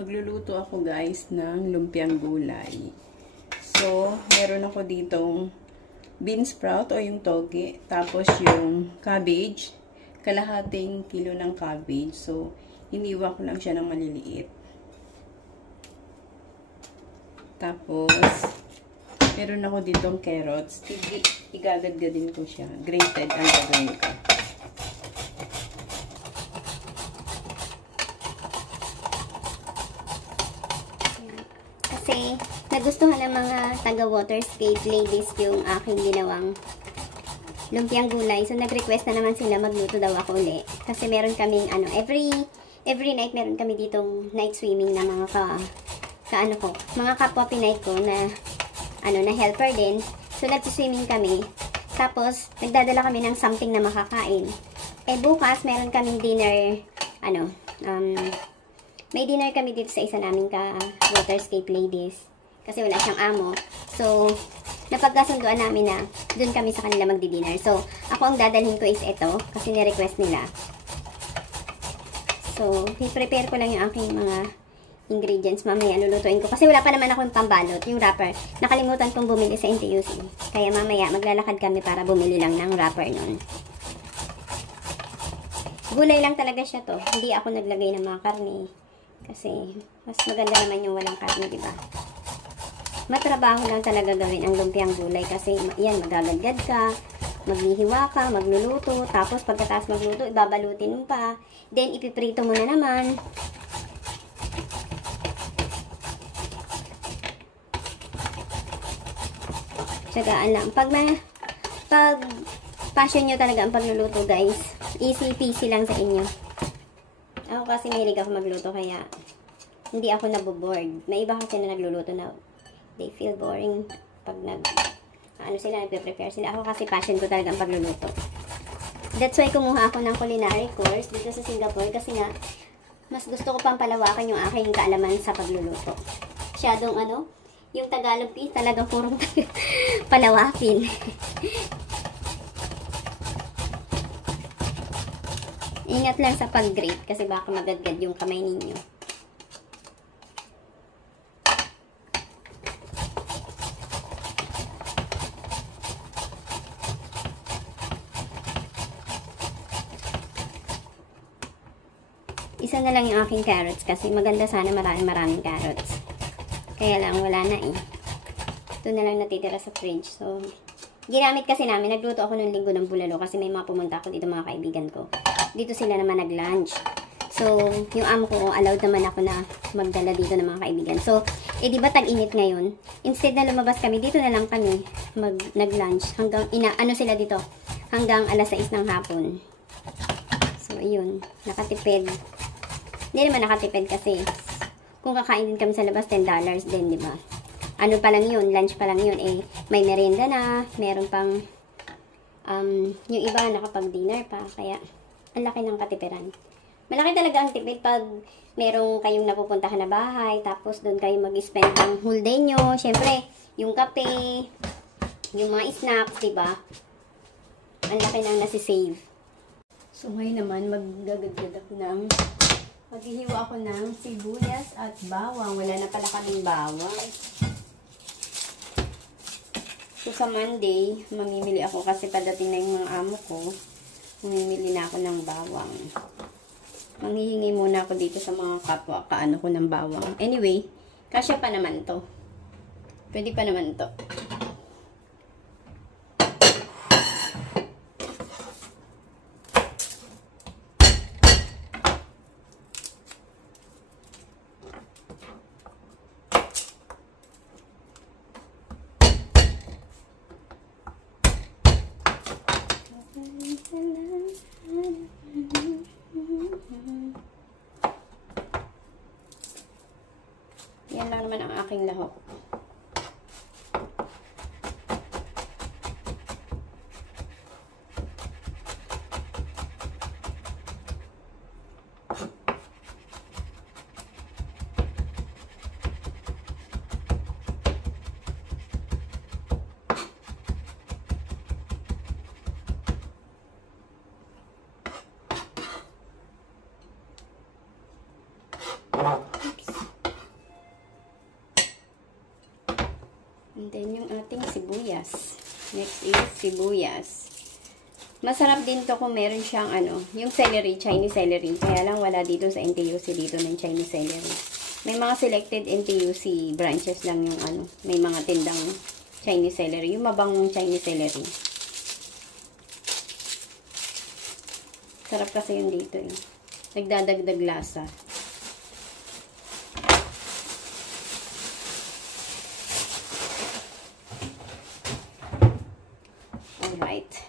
Magluluto ako guys ng lumpiang gulay. So, meron ako ditong bean sprout o yung toge. Tapos yung cabbage. Kalahating kilo ng cabbage. So, iniwa ko lang siya ng maliliit. Tapos, meron ako ditong carrots. Igagadgadin ko siya. Grated ang gagawin ko. Kasi nagustuhan ng mga taga-waterscape ladies yung aking ginawang lumpiang gulay. So, nag-request na naman sila magluto daw ako uli. Kasi meron kaming, every night meron kami ditong night swimming na mga mga kapwa Pinay ko na, na helper din. So, nag-swimming kami. Tapos, nagdadala kami ng something na makakain. Bukas, meron kaming dinner, may dinner kami dito sa isa naming waterscape ladies. Kasi wala siyang amo. So, napagkasunduan namin na dun kami sa kanila magdi-dinner. So, ako ang dadalhin ko is ito. Kasi ni-request nila. So, i-prepare ko lang yung aking mga ingredients. Mamaya, lulutuin ko. Kasi wala pa naman akong pambalot. Yung wrapper. Nakalimutan kong bumili sa NTUC. Kaya mamaya, maglalakad kami para bumili lang ng wrapper nun. Gulay lang talaga siya to. Hindi ako naglagay ng mga karne. Kasi, mas maganda naman yung walang karne, diba? Matrabaho lang talaga gawin ang lumpiang gulay. Kasi, yan, magagadgad ka, maghihiwa ka, magluluto, tapos pagkatapos magluto, ibabalutin mo pa, then ipiprito mo na naman. Tsagaan lang. Pag passion nyo talaga ang pagluluto, guys, easy peasy lang sa inyo. Ako kasi mahilig ako magluto, kaya hindi ako naboboard. May iba kasi na nagluluto na they feel boring pag nagpe-prepare sila. Ako kasi passion ko talaga ang pagluluto. That's why kumuha ako ng culinary course dito sa Singapore kasi nga mas gusto ko pang palawakan yung aking kaalaman sa pagluluto. Masyadong yung Tagalog talagang purong palawakin. Ingat lang sa pag-grate kasi baka magadgad yung kamay ninyo. Isa na lang yung aking carrots kasi maganda sana maraming carrots. Kaya lang wala na eh. Ito na lang natitira sa fridge. So, ginamit kasi namin, nagluto ako ng linggo ng bulalo kasi may mga pumunta ako dito mga kaibigan ko. Dito sila naman nag-lunch. So, yung amo ko, allowed naman ako na magdala dito ng mga kaibigan. So, di ba tag-init ngayon? Instead na lumabas kami, dito na lang kami nag-lunch. Hanggang, sila dito? Hanggang alas 6 ng hapon. So, ayun. Nakatipid. Hindi naman nakatipid kasi kung kakain din kami sa labas, $10 din, di ba? Ano pa lang yun? Lunch pa lang yun. May merienda na. Meron pang, yung iba nakapag-dinner pa. Kaya, ang laki ng katipiran. Malaki talaga ang tipid pag merong kayong napupuntahan na bahay, tapos doon kayo mag-spend ang whole day nyo. Siyempre, yung kape, yung mga snacks, diba? Ang laki ng nasi-save. So, ngayon naman, maghihiwa ako ng sibuyas at bawang. Wala na pala kaming bawang. So, sa Monday, mamimili ako kasi padating na yung mga amo ko. Mamimili na ako ng bawang. Manghihingi muna ako dito sa mga kapwa ko ng bawang. Anyway, kasya pa naman to. Pwede pa naman to. Yan lang naman ang aking lahok. Oops. And then, yung ating sibuyas. Next is sibuyas. Masarap din to kung meron siyang yung celery, Chinese celery. Kaya lang wala dito sa NTUC dito ng Chinese celery. May mga selected NTUC branches lang yung may mga tindang Chinese celery. Yung mabangong Chinese celery. Sarap kasi yun dito eh. Nagdadagdag lasa. Alright.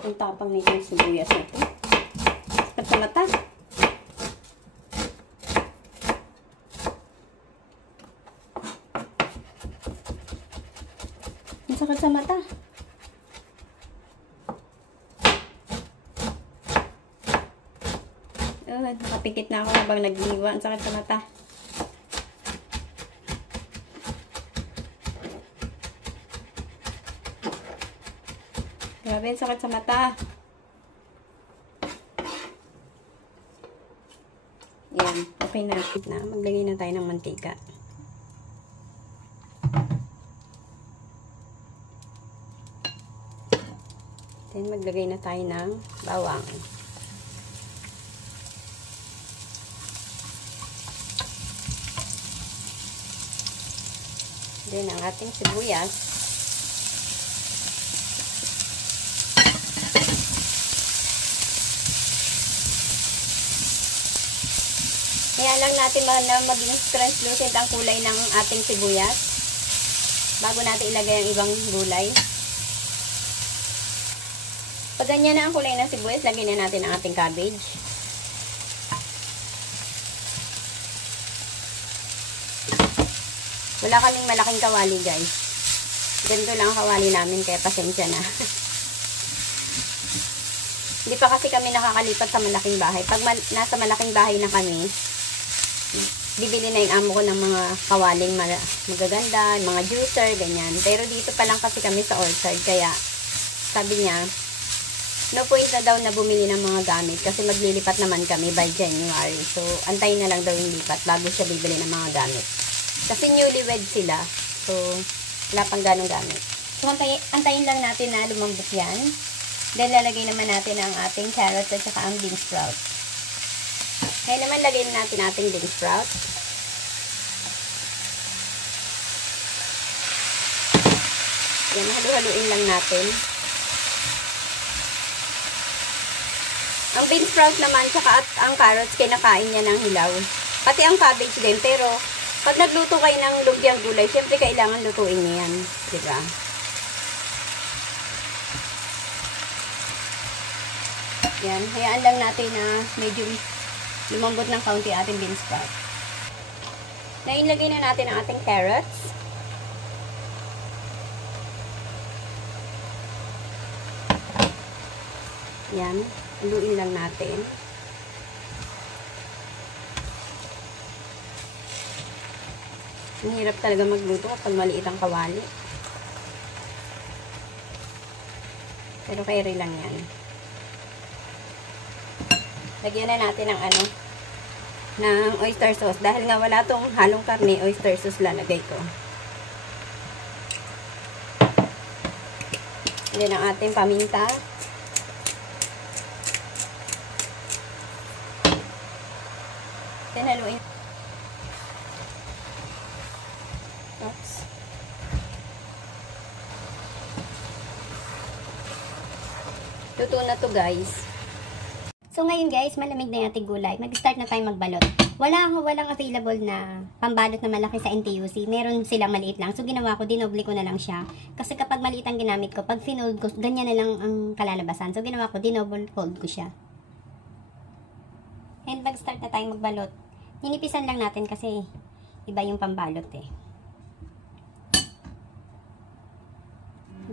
Ang tapang nito yung sibuyas na ito. Sakit sa mata. Ang sakit sa mata. Nakapikit na ako habang nagliwa. Ang sakit sa mata. Grabe, sakit sa mata. Yan, okay na. Maglagay na tayo ng mantika. Then, maglagay na tayo ng bawang. Then, ang ating sibuyas. Kaya lang natin maging translucent ang kulay ng ating sibuyas bago natin ilagay ang ibang gulay. Pag ganyan na ang kulay ng sibuyas, lagyan na natin ang ating cabbage. Wala kaming malaking kawali, guys. Ganito lang ang kawali namin, kaya pasensya na. Hindi pa kasi kami nakakalipat sa malaking bahay. Pag nasa malaking bahay na kami, bibili na yung amo ko ng mga kawaling magaganda, mga juicer, ganyan. Pero dito pa lang kasi kami sa orchard, kaya sabi niya, no point na daw na bumili ng mga gamit kasi maglilipat naman kami by January. So, antayin na lang daw yung lipat bago siya bibili ng mga gamit. Kasi newlywed sila. So, wala pang ganong gamit. So, antayin lang natin na lumambot yan. Then, lalagay naman natin ang ating carrots at saka ang bean sprout. Kaya naman, lagay na natin ating bean sprout. Yan, halu-haluin lang natin. Ang bean sprout naman, tsaka ang carrots, kinakain niya ng hilaw. Pati ang cabbage din, pero pag nagluto kayo ng lumpiang gulay, syempre kailangan lutuin niyo yan. Diba? Yan, hayaan lang natin na medyo lumambot ng kaunti ating bean sprout. Ngayon, lagay na natin ang ating carrots. Yan, haluin lang natin. Ang hirap talaga magluto kapag maliit ang kawali. Pero carry lang yan. Lagyan na natin ng ng oyster sauce. Dahil nga wala tong halong karne, oyster sauce lalagay ko. Then ang ating paminta. Then haluin. Oops. Luto na to, guys. So ngayon guys, malamig na yung ating gulay. Mag-start na tayo magbalot. Walang available na pambalot na malaki sa NTUC. Meron silang maliit lang. So ginawa ko, dinoble ko na lang siya. Kasi kapag maliit ang ginamit ko, pag finold ko, ganyan na lang ang kalalabasan. So ginawa ko, dinoble fold ko siya. And mag-start na tayong magbalot. Ninipisan lang natin kasi iba yung pambalot eh.